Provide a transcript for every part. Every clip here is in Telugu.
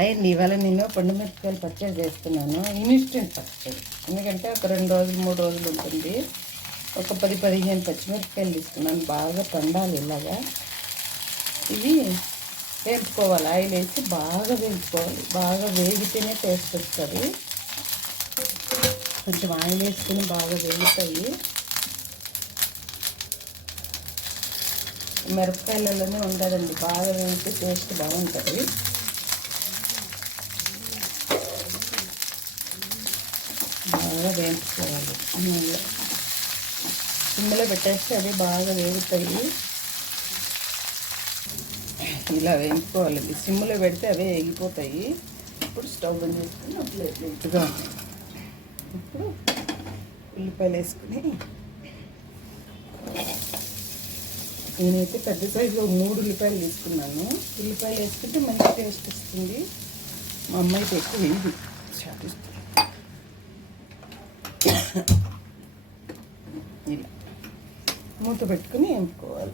అయ్యింది ఇవాళ నేను పండు మిరపకాయలు పచ్చడి చేస్తున్నాను ఇన్స్టెంట్ పచ్చడి ఎందుకంటే ఒక రెండు రోజులు మూడు రోజులు ఉంటుంది. ఒక పది పదిహేను పచ్చిమిరపకాయలు తీసుకున్నాను బాగా పండాలి ఇలాగా. ఇవి వేయించుకోవాలి ఆయిల్ వేసి బాగా వేయించుకోవాలి బాగా వేగితేనే టేస్ట్ వస్తుంది. కొంచెం ఆయిల్ వేసుకుని బాగా వేగుతాయి. మిరపకాయలలోనే ఉండదండి బాగా వేగితే టేస్ట్ బాగుంటుంది. బాగా వేయించుకోవాలి. నూనెలో సిమ్లో పెట్టేస్తే అవి బాగా వేగుతాయి. ఇలా వేయించుకోవాలి. సిమ్లో పెడితే అవే వేగిపోతాయి. ఇప్పుడు స్టవ్ బంద్ చేసుకుని ప్లేట్ లైట్గా ఇప్పుడు ఉల్లిపాయలు వేసుకుని నేనైతే పెద్ద సైజులో మూడు ఉల్లిపాయలు తీసుకున్నాను. ఉల్లిపాయలు వేసుకుంటే మంచి టేస్ట్ వస్తుంది. మా అమ్మాయికి ఎక్కువ వేయదు. చాటిస్తుంది. ఇలా. మూత పెట్టుకుని ఎంపుకోవాలి.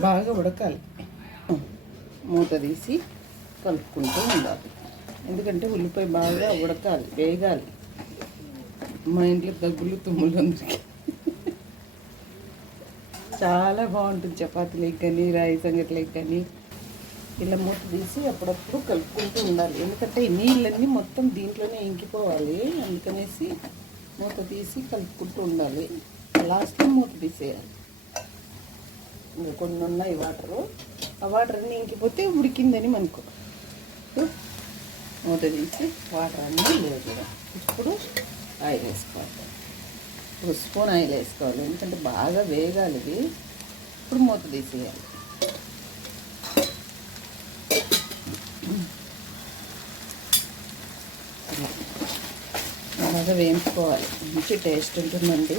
బాగా ఉడకాలి. మూత తీసి కలుపుకుంటూ ఉండాలి. ఎందుకంటే ఉల్లిపాయ బాగా ఉడకాలి వేగాలి. మా ఇంట్లో దగ్గులు తుమ్ములు అందరికీ. చాలా బాగుంటుంది చపాతీలకు కానీ రాయి సంగట్లకు కానీ. ఇలా మూత తీసి అప్పుడప్పుడు కలుపుకుంటూ ఉండాలి. ఎందుకంటే ఈ నీళ్ళన్నీ మొత్తం దీంట్లోనే ఇంకిపోవాలి. అందుకనేసి మూత తీసి కలుపుకుంటూ ఉండాలి. లాస్ట్లో మూత తీసేయాలి. ఇంకా కొన్ని ఉన్నాయి వాటరు. ఆ వాటర్ అన్నీ ఇంకిపోతే ఉడికిందని మనకు. మూత తీసి వాటర్ అన్నీ లేదు ఇప్పుడు ఆయిల్ వేసుకోవాలి. ఒక స్పూన్ ఆయిల్ వేసుకోవాలి. ఎందుకంటే బాగా వేగాలి ఇది. ఇప్పుడు మూత తీసేయాలి. బాగా వేయించుకోవాలి. మంచి టేస్ట్ ఉంటుందండి.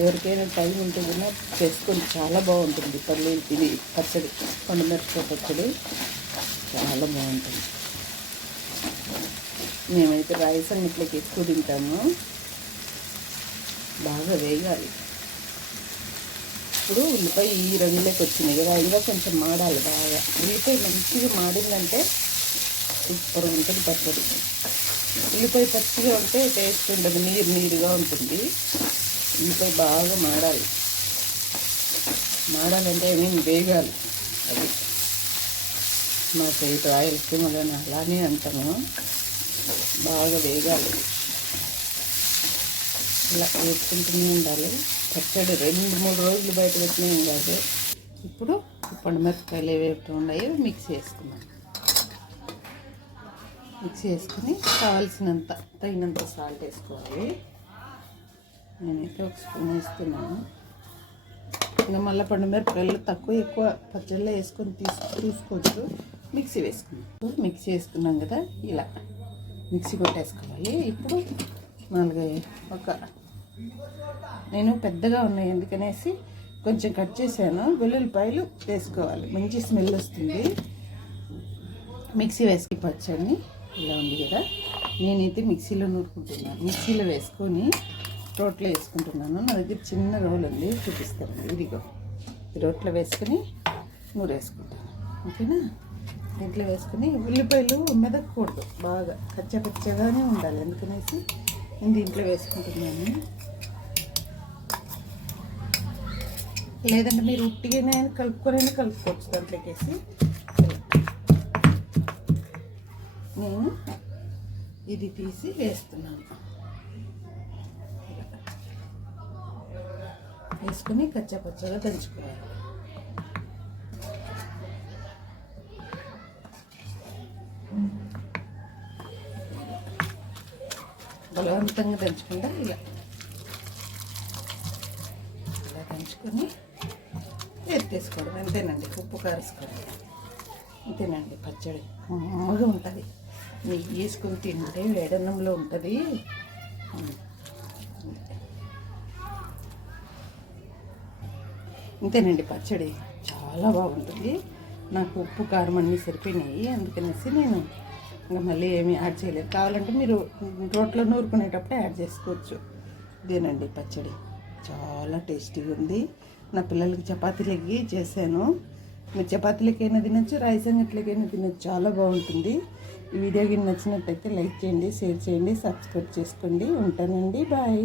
ఎవరికైనా టైం ఉంటే కూడా చేసుకొని చాలా బాగుంటుంది. పల్లీలు ఇది పచ్చడి పండుమిరపకాయ పచ్చడి. చాలా బాగుంటుంది. మేమైతే రాయి సంగట్లకి ఎక్కువ తింటాము. బాగా వేయాలి ఇప్పుడు ఉల్లిపాయ ఈ రంగులోకి వచ్చినాయి కదా ఇంకా కొంచెం మాడాలి బాగా. ఉల్లిపాయ మంచిగా మాడిందంటే సూపర్ ఉంటుంది పచ్చడి. ఉల్లిపాయ పచ్చిగా ఉంటే టేస్ట్ ఉండదు నీరు నీరుగా ఉంటుంది. ఉల్లిపాయ బాగా మాడాలి మాడాలంటే మేము వేగాలి అది మా సైట్ రాయలసీమలో అలానే అంటాము. బాగా వేగాలి. ఇలా వేసుకుంటూనే ఉండాలి. పచ్చడి రెండు మూడు రోజులు బయట పెట్టినా కాదు ఇప్పుడు పండు మిరపకాయలు ఏవేవి ఉన్నాయో మిక్స్ చేసుకున్నాను మిక్స్ చేసుకుని కావాల్సినంత తగినంత సాల్ట్ వేసుకోవాలి. నేనైతే ఒక స్పూన్ వేస్తున్నాను. ఇంకా మళ్ళీ పండు మిరపకాయలు తక్కువ ఎక్కువ పచ్చళ్ళలో వేసుకొని తీసు చూసుకోవచ్చు మిక్సీ వేసుకున్నాం మిక్సీ వేసుకున్నాం కదా ఇలా మిక్సీ కొట్టేసుకోవాలి. ఇప్పుడు నాలుగు ఒక నేను పెద్దగా ఉన్నాయి ఎందుకనేసి కొంచెం కట్ చేశాను. వెల్లుల్లిపాయలు వేసుకోవాలి. మంచి స్మెల్ వస్తుంది. మిక్సీ వేసుకు పచ్చడిని. ఇలా ఉంది కదా. నేనైతే మిక్సీలో నూరుకుంటున్నాను. మిక్సీలో వేసుకొని రోట్లో వేసుకుంటున్నాను. నా దగ్గర చిన్న రోల్ ఉంది. చూపిస్తానండి ఇదిగో. రోట్లో వేసుకొని నూరేసుకుంటాను. ఓకేనా? దీంట్లో వేసుకొని ఉల్లిపాయలు మెదకూడదు బాగా కచ్చపచ్చగానే ఉండాలి. అందుకనేసి నేను దీంట్లో వేసుకుంటున్నాను. లేదంటే మీరు ఉట్టిగానే కలుపుకొని కలుపుకోవచ్చు దాంట్లోకి వేసి నేను ఇది తీసి వేస్తున్నాను. వేసుకుని కచ్చపచ్చగా దంచుకోవాలి. బలవంతంగా దంచకుండా ఇలా. ఇలా దంచుకొని ఎత్తేసుకోవడం అంతేనండి ఉప్పు కారేసుకోవడం అంతేనండి పచ్చడి. అమ్మగా ఉంటుంది. నెయ్యి వేసుకుని తింటే వేడన్నంలో ఉంటుంది. అంతేనండి పచ్చడి. చాలా బాగుంటుంది. నాకు ఉప్పు కారం అన్నీ సరిపోయినాయి. అందుకనేసి నేను ఇంకా మళ్ళీ ఏమీ యాడ్ చేయలేదు. కావాలంటే మీరు రోట్లో నూరుకునేటప్పుడు యాడ్ చేసుకోవచ్చు. ఇదేనండి పచ్చడి. చాలా టేస్టీగా ఉంది. నా పిల్లలకి చపాతీలు ఎగ్గి చేశాను. మీరు చపాతీలకైనా తినచ్చు రైస్ అంగట్లకైనా తినొచ్చు. చాలా బాగుంటుంది. ఈ వీడియో కింద నచ్చినట్టయితే లైక్ చేయండి షేర్ చేయండి సబ్స్క్రైబ్ చేసుకోండి. ఉంటానండి. బాయ్.